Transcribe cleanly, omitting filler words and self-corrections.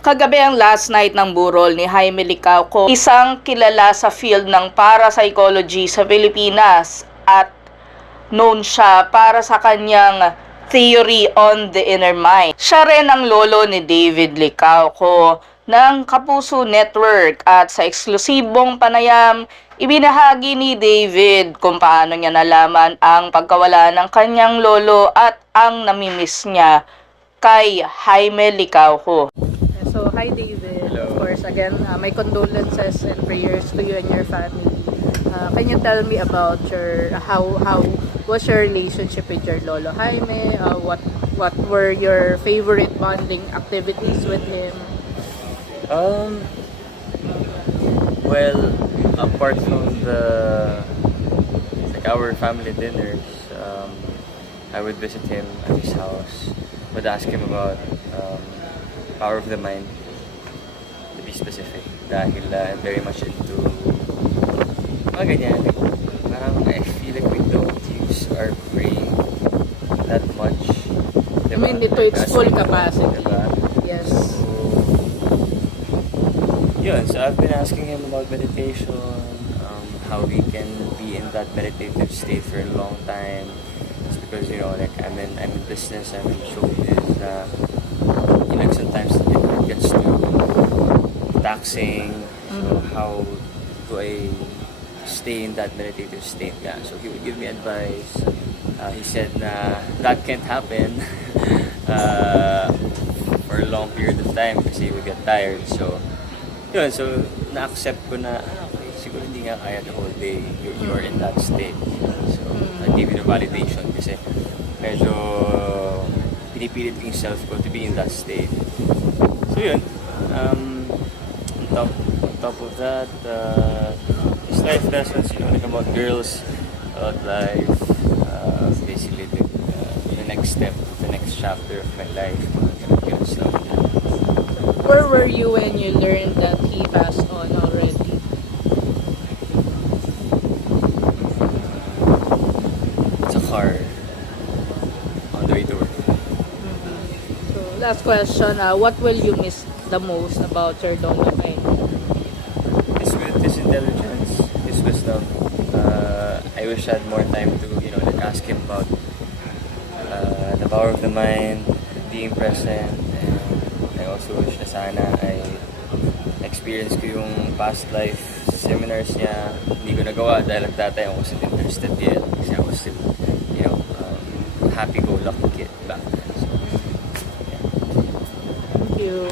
Kagabi ang last night ng burol ni Jaime Licauco, isang kilala sa field ng parapsychology sa Pilipinas at known siya para sa kanyang theory on the inner mind. Siya rin ang lolo ni David Licauco ng Kapuso Network at sa eksklusibong panayam, ibinahagi ni David kung paano niya nalaman ang pagkawala ng kanyang lolo at ang namimiss niya kay Jaime Licauco. So, hi David. Hello. Of course, again, my condolences and prayers to you and your family. Can you tell me about your how was your relationship with your lolo Jaime? What were your favorite bonding activities with him? Well, apart from our family dinners, I would visit him at his house. Would ask him about power of the mind, to be specific, dahil I'm very much into mga ganyan. Parang I feel like we don't use our brain that much. I mean, ito its full capacity. Diba? Yes. So I've been asking him about meditation, how we can be in that meditative state for a long time. It's because, like I'm in business, I'm in showbiz, sometimes it gets too taxing. So how do I stay in that meditative state? Yeah, so he would give me advice. He said that can't happen for a long period of time kasi we get tired. So na-accept ko na okay, siguro hindi nga kaya the whole day you're in that state. So I give you the validation kasi medyo pinipilit ko yung self ko to be in that state. So on top of that, his life lessons, like about girls, about life, basically the next step, the next chapter of my life, kind of stuff. Where were you when you learned that he passed on already? It's a car on the way to work. So, last question, what will you miss the most about your lolo Jaime? His intelligence, his wisdom. I wish I had more time to, ask him about the power of the mind, being present, and I also wish na sana I experience ko yung past life seminars niya. Hindi ko nagawa dahil at that time I wasn't interested yet kasi I was still, happy-go-lucky kid back then. So, yeah. Thank you.